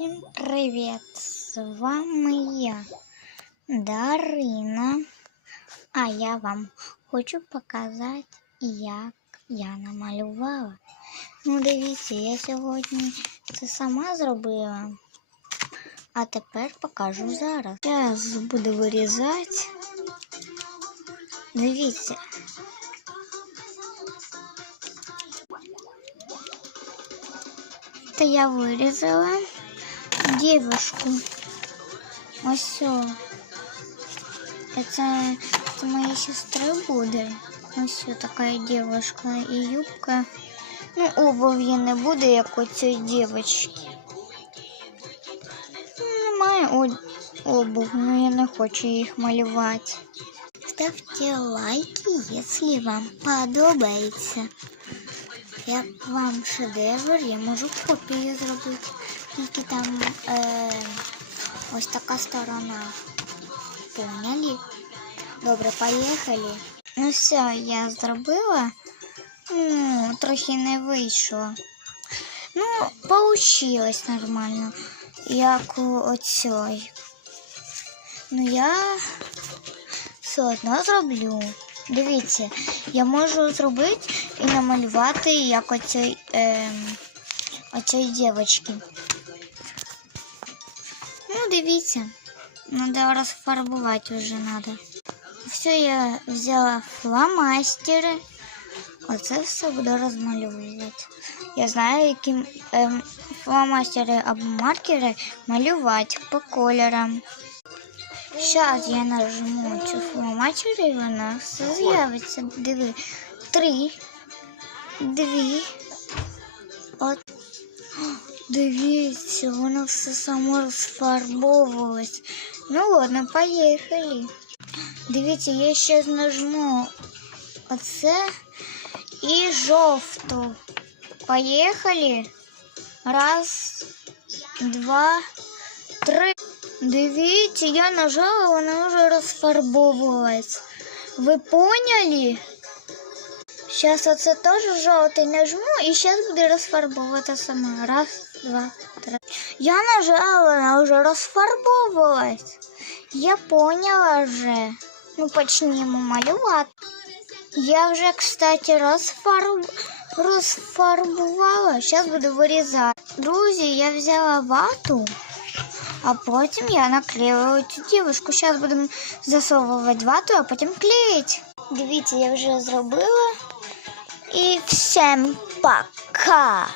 Всім привіт! З вами я, Дарина. А я вам хочу показати, як я намалювала. Ну, дивіться, я сьогодні це сама зробила. А тепер покажу зараз. Зараз буду вирізати. Дивіться. Та я вирізала дівушку. Ось. о. Це, це моєї сестри буде. Ось о, така дівушка і юбка. Ну, обув'ї не буде, як у цієї дівчинки. Ну, Немає о- обув, ну я не хочу їх малювати. Ставте лайки, якщо вам подобається. Як вам шедевр, я можу копію зробити. Тільки там е, ось така сторона. Поняли? Добре, поїхали. Ну все, я зробила. Ну, трохи не вийшло. Ну, получилось нормально. Як у оцій. Ну я все одно зроблю. Дивіться, я можу зробити і намалювати як оцей, ем, оцій дівчинки. Ну, дивіться, треба розфарбувати вже треба. Все, я взяла фломастери. Оце все буду розмалювати. Я знаю, які ем, фломастери або маркери малювати по кольорам. Зараз я нажму цю фломастер і вона все з'явиться. Диви. Три, дві. От. Дивіться, воно все само розфарбовувалось. Ну ладно, поїхали. Дивіться, я ще нажму оце і жовту. Поїхали. Раз, два, три. Дивіться, я нажала, вона вже розфарбовувалась. Ви поняли? Сейчас оце теж жовтий нажму і зараз буде розфарбовувати сама. Раз, два, три. Я нажала, вона вже розфарбовувалась. Я поняла вже. Ну, почнемо малювати. Я вже, кстати, розфарб... розфарбувала. Зараз буду вирізати. Друзі, я взяла вату, а потім я наклеила цю дівушку. Зараз будемо засовувати вату, а потім клеїти. Дивіться, я вже зробила. І всім пока!